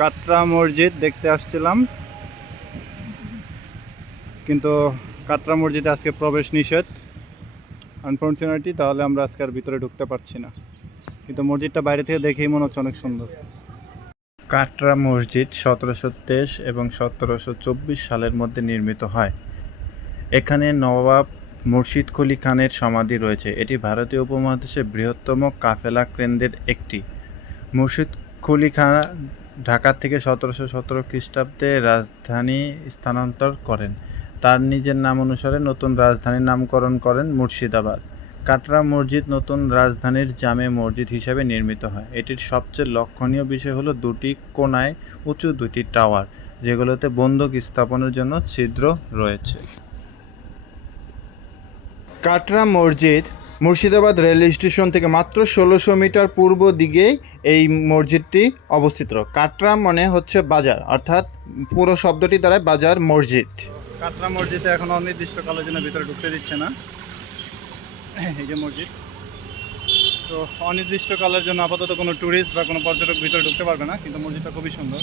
কাটরা মসজিদ দেখতে আসছিলাম, কিন্তু কাটরা মসজিদে আজকে প্রবেশ নিষেধ আনফর্চুনেটলি, তাহলে আমরা আজকে আর ভিতরে ঢুকতে পারছি না। কিন্তু মসজিদটা বাইরে থেকে দেখেই মনে হচ্ছে অনেক সুন্দর। কাটরা মসজিদ 1723 এবং 1724 সালের মধ্যে নির্মিত হয়। এখানে নবাব মুর্শিদ কুলি খানের সমাধি রয়েছে। এটি ভারতীয় উপমহাদেশের বৃহত্তম কাফেলা কেন্দ্রের একটি। মুর্শিদ কুলি খান ঢাকা থেকে 1717 খ্রিস্টাব্দে রাজধানী স্থানান্তর করেন। তার নিজের নাম অনুসারে নতুন রাজধানীর নামকরণ করেন মুর্শিদাবাদ। কাটরা মসজিদ নতুন রাজধানীর জামে মসজিদ হিসাবে নির্মিত হয়। এটির সবচেয়ে লক্ষণীয় বিষয় হলো দুটি কোণায় উঁচু দুটি টাওয়ার, যেগুলোতে বন্দুক স্থাপনের জন্য ছিদ্র রয়েছে। কাটরা মসজিদ মুর্শিদাবাদ রেল স্টেশন থেকে মাত্র 1600 মিটার পূর্ব দিকে এই মসজিদটি অবস্থিত। কাটরা মানে হচ্ছে বাজার, অর্থাৎ পুরো শব্দটি দ্বারা বাজার মসজিদ। কাটরা মসজিদে এখন অনির্দিষ্টকালের জন্য ভিতরে ঢুকতে দিচ্ছে না। এই যে মসজিদ, তো অনির্দিষ্টকালের জন্য আপাতত কোনো ট্যুরিস্ট বা কোনো পর্যটক ভিতরে ঢুকতে পারবে না। কিন্তু মসজিদটা খুবই সুন্দর।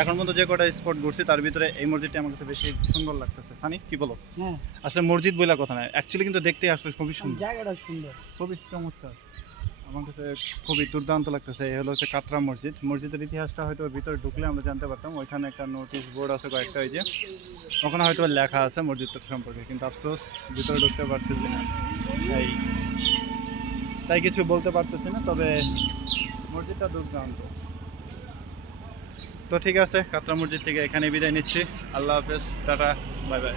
এখন পর্যন্ত যে কটা স্পট ঘুরছি তার ভিতরে এই মসজিদটি আমার কাছে বেশি সুন্দর লাগতেছে। সানি কি বলো? হ্যাঁ, আসলে মসজিদ বলে কথা নয়, অ্যাকচুয়ালি কিন্তু দেখতে আসলে খুবই সুন্দর, জায়গাটা সুন্দর, খুবই চমৎকার। আমার কাছে খুবই দুর্দান্ত লাগতেছে। এই হচ্ছে কাটরা মসজিদ। মসজিদের ইতিহাসটা হয়তো ভিতরে ঢুকলে আমরা জানতে পারতাম। ওইখানে একটা নোটিশ বোর্ড আছে কয়েকটা, ওই যে ওখানে হয়তো লেখা আছে মসজিদটা সম্পর্কে, কিন্তু আফসোস ভিতরে ঢুকতে পারতেছি না। তাই কিছু বলতে পারতেছি না, তবে মসজিদটা দুর্দান্ত। তো ঠিক আছে, কাটরা মসজিদ থেকে এখানে বিদায় নিচ্ছি। আল্লাহ হাফেজ, টাটা, বাই বাই।